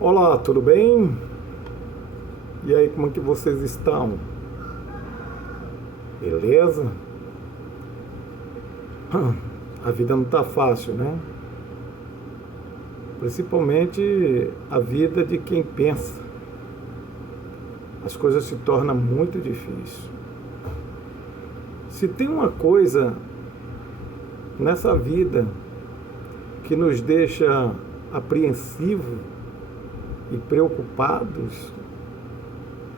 Olá, tudo bem? E aí, como é que vocês estão? Beleza? A vida não tá fácil, né? Principalmente a vida de quem pensa. As coisas se tornam muito difíceis. Se tem uma coisa nessa vida que nos deixa apreensivos e preocupados,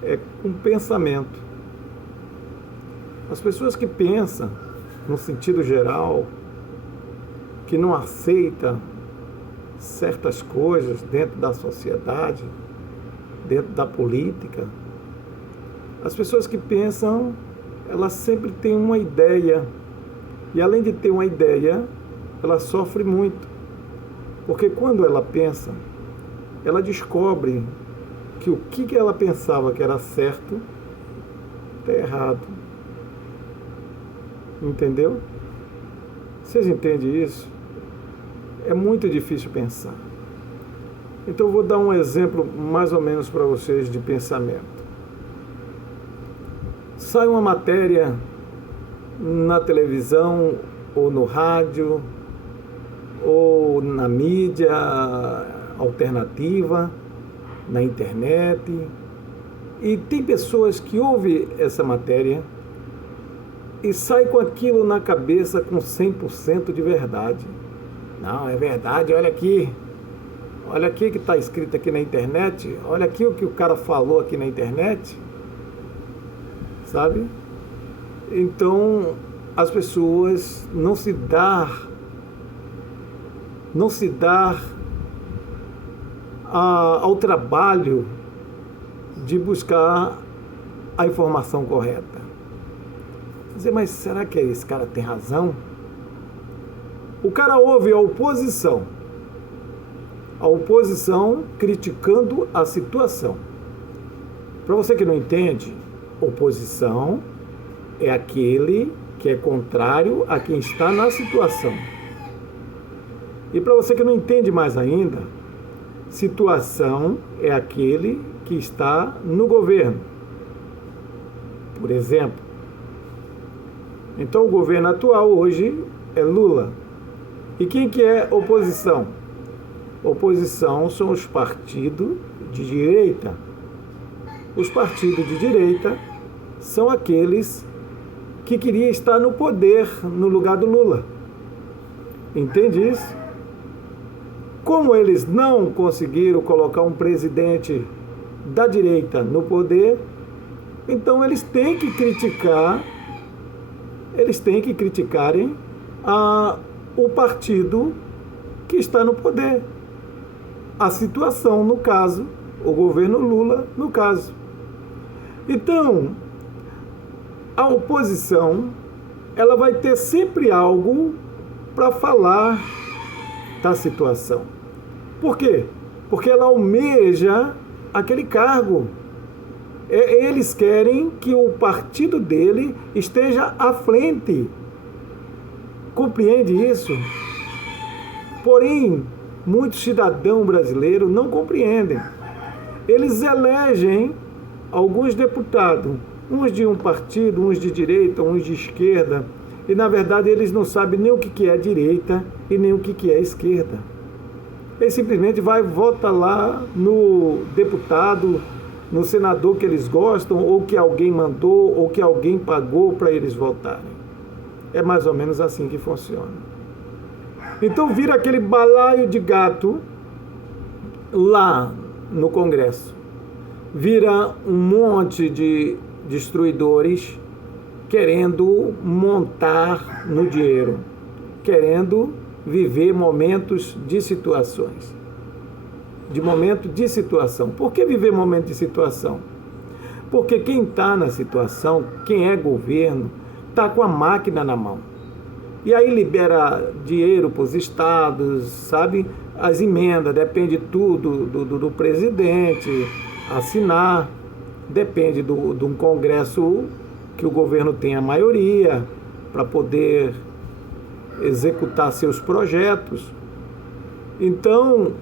é com o pensamento. As pessoas que pensam no sentido geral, que não aceitam certas coisas dentro da sociedade, dentro da política, as pessoas que pensam, elas sempre têm uma ideia, e além de ter uma ideia, ela sofre muito, porque quando ela pensa, ela descobre que o que ela pensava que era certo, está errado. Entendeu? Vocês entendem isso? É muito difícil pensar. Então eu vou dar um exemplo mais ou menos para vocês de pensamento. Sai uma matéria na televisão ou no rádio ou na mídia alternativa, na internet, e tem pessoas que ouvem essa matéria e saem com aquilo na cabeça com 100% de verdade. Não, é verdade, olha aqui que está escrito aqui na internet, olha aqui o que o cara falou aqui na internet, sabe? Então, as pessoas não se dão ao trabalho de buscar a informação correta. Dizer, mas será que esse cara tem razão? O cara ouve a oposição criticando a situação. Para você que não entende, oposição é aquele que é contrário a quem está na situação. E para você que não entende mais ainda, situação é aquele que está no governo. Por exemplo, então o governo atual hoje é Lula. E quem que é oposição? Oposição são os partidos de direita. Os partidos de direita são aqueles que queriam estar no poder no lugar do Lula. Entende isso? Como eles não conseguiram colocar um presidente da direita no poder, então eles têm que criticarem o partido que está no poder. A situação, no caso, o governo Lula, no caso. Então, a oposição, ela vai ter sempre algo para falar da situação. Por quê? Porque ela almeja aquele cargo. Eles querem que o partido dele esteja à frente. Compreende isso? Porém, muitos cidadãos brasileiros não compreendem. Eles elegem alguns deputados, uns de um partido, uns de direita, uns de esquerda, e na verdade eles não sabem nem o que é direita e nem o que é esquerda. Eles simplesmente votar lá no deputado, no senador que eles gostam, ou que alguém mandou, ou que alguém pagou para eles votarem. É mais ou menos assim que funciona. Então vira aquele balaio de gato lá no Congresso. Vira um monte de destruidores querendo montar no dinheiro, querendo viver momentos de situações. De momento de situação. Por que viver momento de situação? Porque quem está na situação, quem é governo, está com a máquina na mão. E aí libera dinheiro para os estados, sabe? As emendas, depende tudo do presidente assinar, depende de um Congresso que o governo tenha maioria para poder executar seus projetos. Então,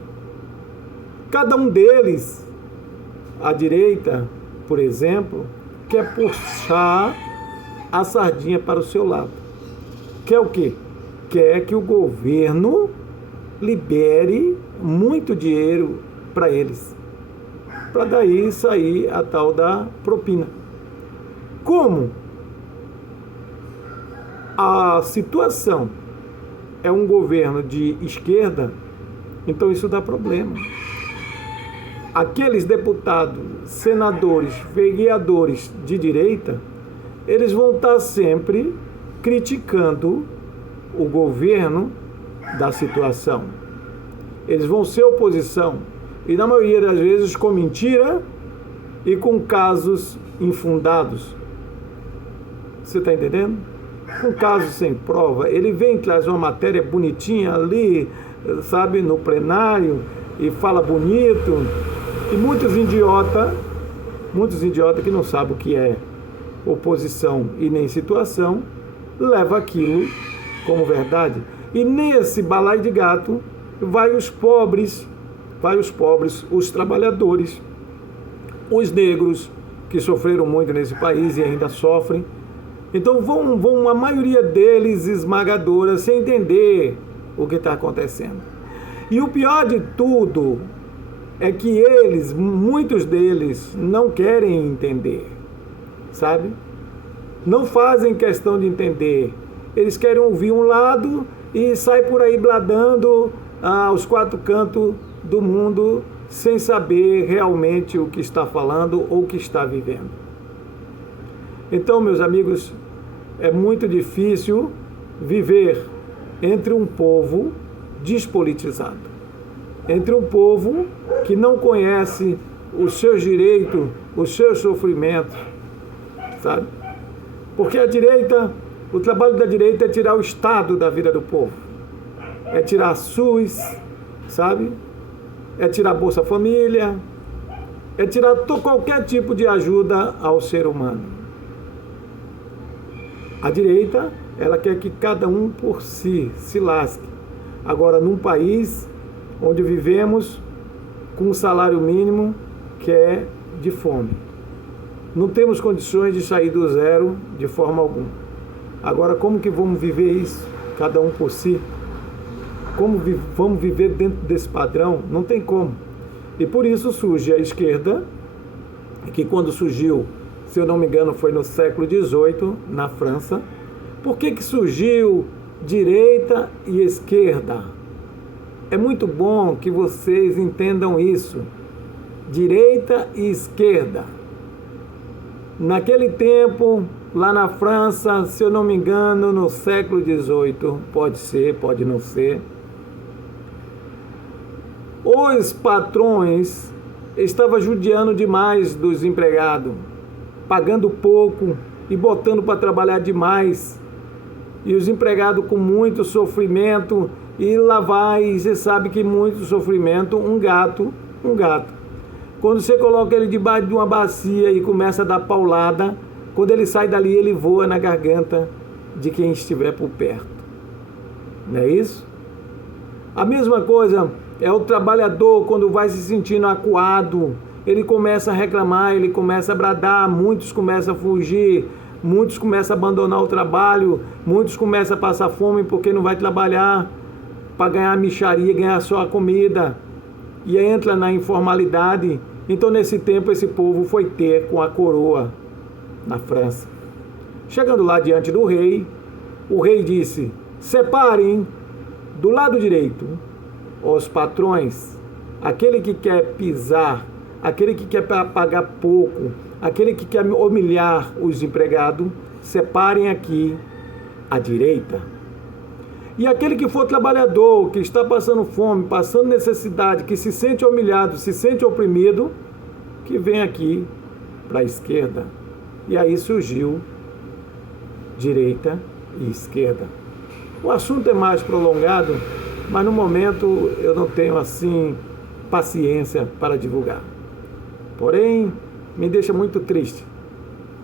Cada um deles, a direita, por exemplo, quer puxar a sardinha para o seu lado. Quer o quê? Quer que o governo libere muito dinheiro para eles, para daí sair a tal da propina. Como a situação é um governo de esquerda, então isso dá problema. Aqueles deputados, senadores, vereadores de direita, eles vão estar sempre criticando o governo da situação. Eles vão ser oposição, e na maioria das vezes com mentira e com casos infundados. Você está entendendo? Com casos sem prova. Ele vem, traz uma matéria bonitinha ali, sabe, no plenário, e fala bonito, e muitos idiotas que não sabem o que é oposição e nem situação, leva aquilo como verdade. E nesse balaio de gato vai os pobres, os trabalhadores, os negros que sofreram muito nesse país e ainda sofrem. Então vão a maioria deles esmagadora, sem entender o que está acontecendo. E o pior de tudo é que eles, muitos deles, não querem entender, sabe? Não fazem questão de entender. Eles querem ouvir um lado e saem por aí bradando aos quatro cantos do mundo, sem saber realmente o que está falando ou o que está vivendo. Então, meus amigos, é muito difícil viver entre um povo despolitizado, entre um povo que não conhece os seus direitos, os seus sofrimentos, sabe? Porque a direita, o trabalho da direita é tirar o Estado da vida do povo, é tirar a SUS, sabe? É tirar a Bolsa Família, é tirar qualquer tipo de ajuda ao ser humano. A direita, ela quer que cada um por si se lasque. Agora, num país onde vivemos com um salário mínimo que é de fome, não temos condições de sair do zero de forma alguma. Agora, como que vamos viver isso? Cada um por si? Como vamos viver dentro desse padrão? Não tem como. E por isso surge a esquerda, que quando surgiu, se eu não me engano, foi no século XVIII, na França. Por que surgiu direita e esquerda? É muito bom que vocês entendam isso. Direita e esquerda. Naquele tempo, lá na França, se eu não me engano, no século XVIII, pode ser, pode não ser, os patrões estavam judiando demais dos empregados, pagando pouco e botando para trabalhar demais. E os empregados com muito sofrimento, e lá vai, você sabe que muito sofrimento, um gato. Quando você coloca ele debaixo de uma bacia e começa a dar paulada, quando ele sai dali, ele voa na garganta de quem estiver por perto. Não é isso? A mesma coisa é o trabalhador, quando vai se sentindo acuado, ele começa a reclamar, ele começa a bradar, muitos começam a fugir, muitos começam a abandonar o trabalho, muitos começam a passar fome porque não vai trabalhar para ganhar a mixaria, ganhar só a comida, e entra na informalidade. Então, nesse tempo, esse povo foi ter com a coroa na França. Chegando lá diante do rei, o rei disse: separem do lado direito os patrões, aquele que quer pisar, aquele que quer pagar pouco, aquele que quer humilhar os empregados, separem aqui à direita. E aquele que for trabalhador, que está passando fome, passando necessidade, que se sente humilhado, se sente oprimido, que vem aqui para a esquerda. E aí surgiu direita e esquerda. O assunto é mais prolongado, mas no momento eu não tenho assim paciência para divulgar. Porém, me deixa muito triste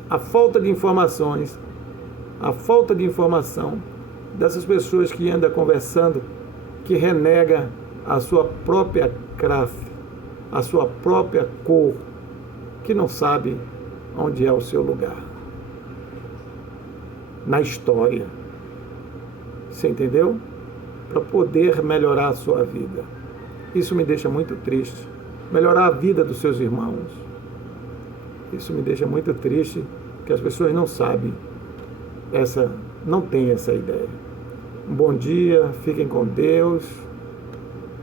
a falta de informações, a falta de informação dessas pessoas que andam conversando, que renega a sua própria classe, a sua própria cor, que não sabe onde é o seu lugar na história. Você entendeu? Para poder melhorar a sua vida. Isso me deixa muito triste. Melhorar a vida dos seus irmãos. Isso me deixa muito triste, que as pessoas não sabem, não têm essa ideia. Um bom dia, fiquem com Deus.